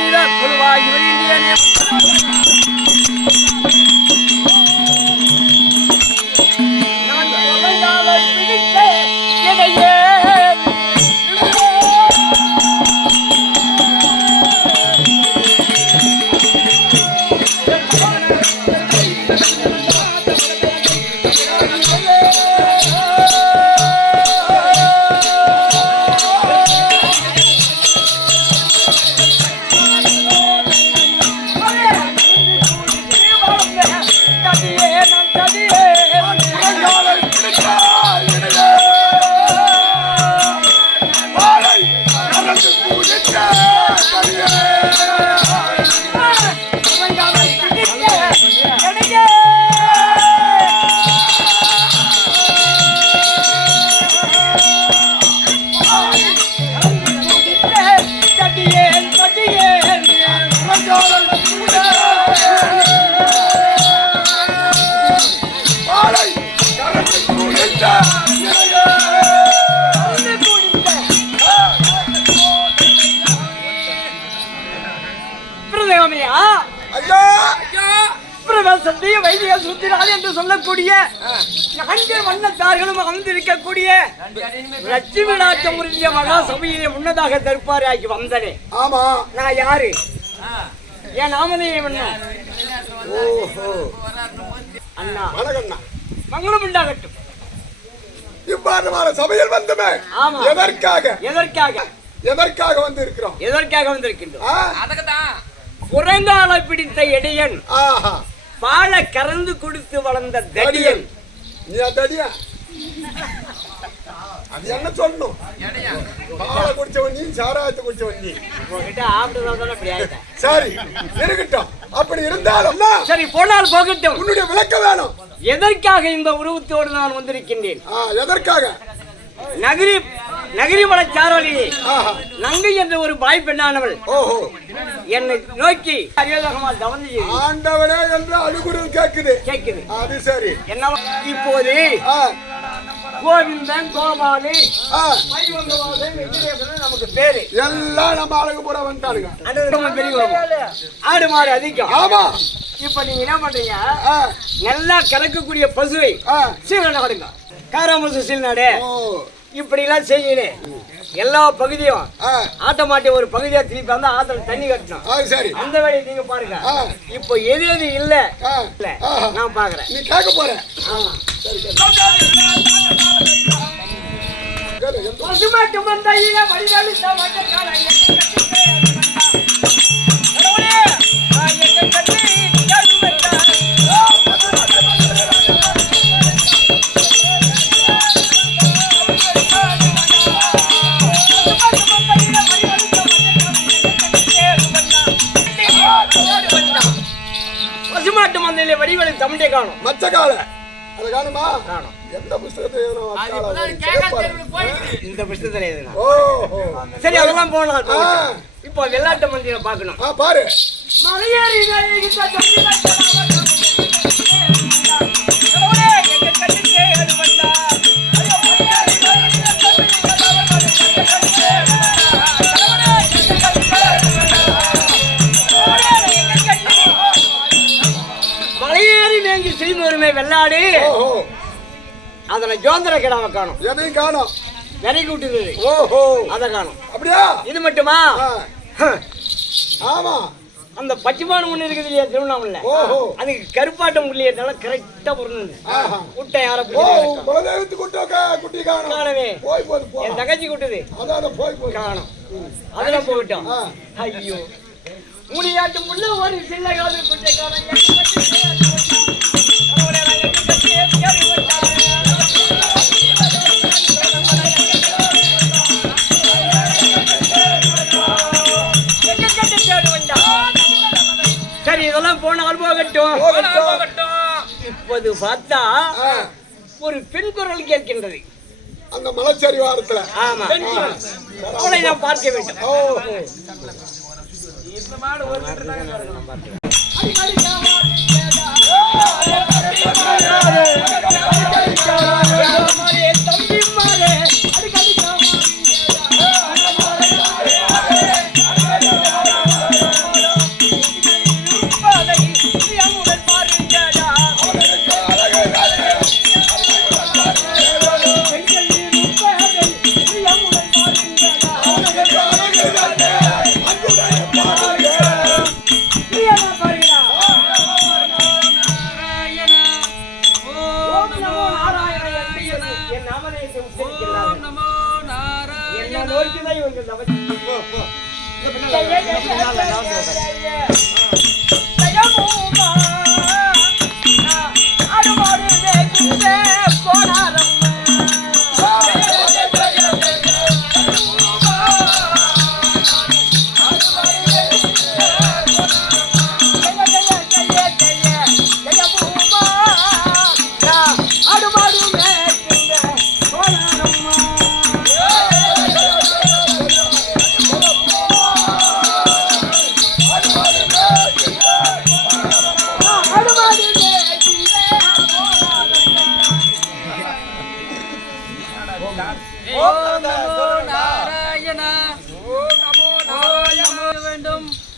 நீதான் கொள்வாய் இவரிண்டியனே நான் கொலையாளை பிடிக்க இடையே சத்திய வைத்திய சுத்திரால் என்று சொல்லக்கூடிய நான்கு வண்ணத்தார்களும் அமர்ந்திருக்கக்கூடிய லட்சுமி நாட்டமுரிய மகா சபையிலே முன்னதாக தற்பாராகி வந்தனே. ஆமா, நான் யாரு? என் நாமதேயம் என்ன? ஓஹோ, அண்ணா வணக்கண்ணா, மங்களம் உண்டாகட்டும். இவ்வாறு சபையில் வந்தமே எதற்காக எதற்காக எதற்காக வந்து இருக்கிறோம்? எதற்காக வந்திருக்கின்றோம்? அதுக்குதான் குறைந்தாளை பிடித்த இடையன், பாலை கறந்து கொடுத்து வளர்ந்த தடியன். அது என்ன சொல்லணும்? பாலை குடிச்சவன் நீ, சாராயத்தை குடிச்சவன் நீ. சரி இருக்கட்டும், அப்படி இருந்தாலும் சரி போனால் போகட்டும். உன்னுடைய விளக்கம் வேணும். எதற்காக இந்த உருவத்தோடு நான் வந்திருக்கின்றேன்? எதற்காக? நகரி மலைச்சாரலி நங்கை என்ற ஒரு பாய் பெண்ணானவள் என்னை நோக்கி ஆண்டவனே என்று அழுகுரல் கேக்குது. அது சரி. என்ன இப்போது கோவிந்தன், கோபாலி, நமக்கு பேரு எல்லாம் நம்ம அழகு பூரா வந்துட்டானுங்க. பெரிய ஆடு மாடு அதிகம். ஆமா, இப்ப நீங்க என்ன பண்றீங்க? நல்லா கறக்கக்கூடிய பசுவை சீவன கொடுங்க. காராமசு சீல்நாடு இப்படி எல்லாம் செய்யல. எல்லா பகுதியும் ஆட்ட மாட்டி ஒரு பகுதியா திருப்பி வந்து ஆத்துல தண்ணி கட்டணும். சரி, அந்த வேலையை நீங்க பாருங்க. இப்போ எது எது இல்ல நான் பாக்குறேன். நீ கேட்க போற வடிவலை தமிழே காணும். மச்ச கால அது காணுமா? காணும். எந்த புத்தகத்துல இந்த புத்தகத்துல எழுதுனா? சரி, அதெல்லாம் போலாம். இப்போ வெள்ளாட்டு மந்திர பார்க்கணும். பாரு. மலையேறி வெள்ளாடு அதனை ஜோந்தர கிடாம காணும். எதையும் காணும். வெறி கூட்டுது. ஓஹோ, அத காணும். அப்படியா? இது மட்டுமா? ஆமா, அந்த பச்சைமான ஒண்ணு இருக்குது இல்லையா திருவண்ணாமலை, அதுக்கு கருப்பாட்டம் இல்லையா கரெக்டா பொருள் குட்டை யார குட்டி காணவே என் தங்கச்சி கூட்டுது காணும். அதெல்லாம் போயிட்டோம். ஐயோ, முடியாட்டும் உள்ள ஒரு சின்ன காலம் குட்டை காணும். சரி, இதெல்லாம் போனால் போகட்டும். இப்போது பார்த்தா ஒரு பெண் குரல் கேட்கின்றது அந்த மலைச்சேரி வாரத்துல. ஆமா, அவளை நான் பார்க்க வேண்டும்.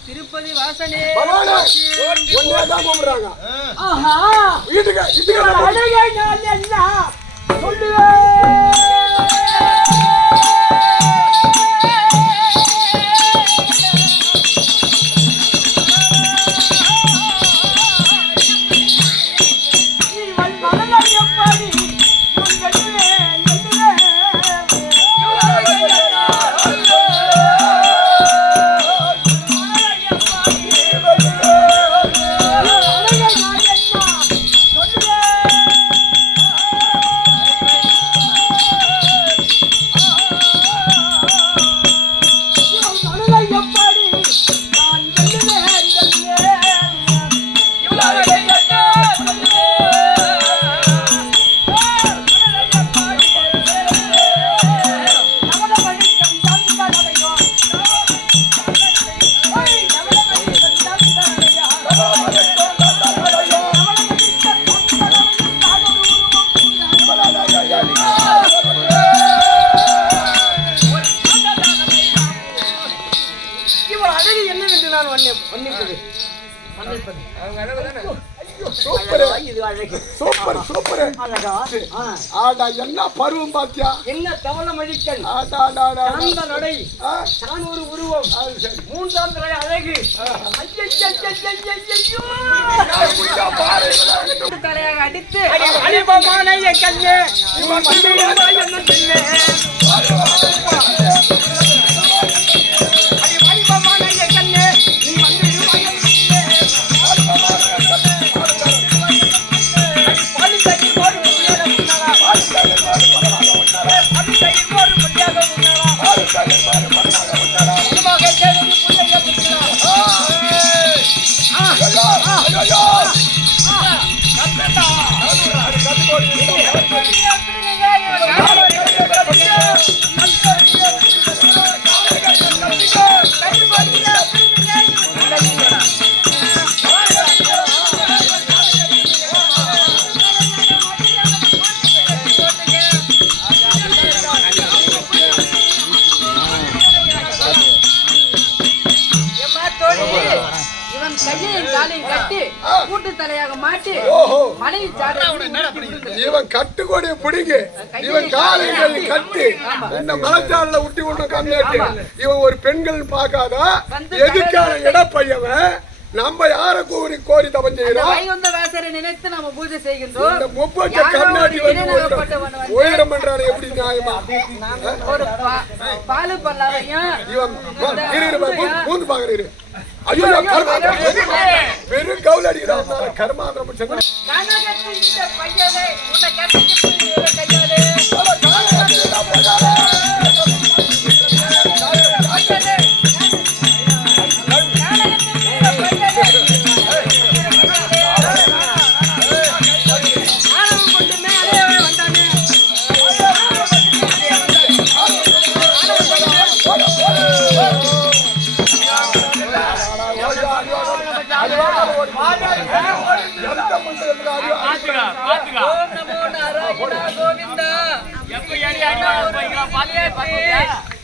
திருப்பதி வாசனே ஒன்னேதான் கூப்பிடுறாங்க. என்ன பருவம் பாத்தியா? என்ன தவள மழிக்கல் நடை சானூறு உருவம் மூன்றாம் தலை அழகு தலையாக அடித்து அடிபமான என் கண்ணே இவன் கட்டுக்கோடைய பிடிங்க இவன் காலை கட்டி இந்த மலைச்சாரல விட்டி கொண்டு கண்ணேட்டு இவன் ஒரு பெண்கள் பார்க்காதா எதுக்கான இடப்பையவன் நம்ம யார கோரி கோரி தவம் செய்யறோம் நினைத்து நம்ம பூஜை செய்கின்றோம். இந்த முப்பட்ட கண்ணாடி உயரம் பண்றாரு எப்படி நியாயமா? ஒரு பாலு பல்லாரையும் இவன் பூந்து பாக்குறாரு. ஐயோ வெறும் கவுல அடிக்கிறான் கர்மாந்திரம்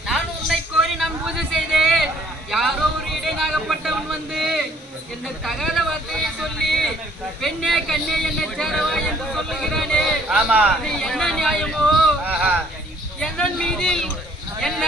நான் உன்னை கோரி நான் பூஜை செய்தேன். யாரோ ஒரு இடைநாகப்பட்டவன் வந்து என்ன தகாத வார்த்தையை சொல்லி பெண்ணே கண்ணே என்னை சேரவா என்று சொல்லுகிறானே, இது என்ன நியாயமோ? என் மீதில் என்ன